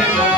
Yeah.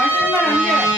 ಕಟ್ಟಿ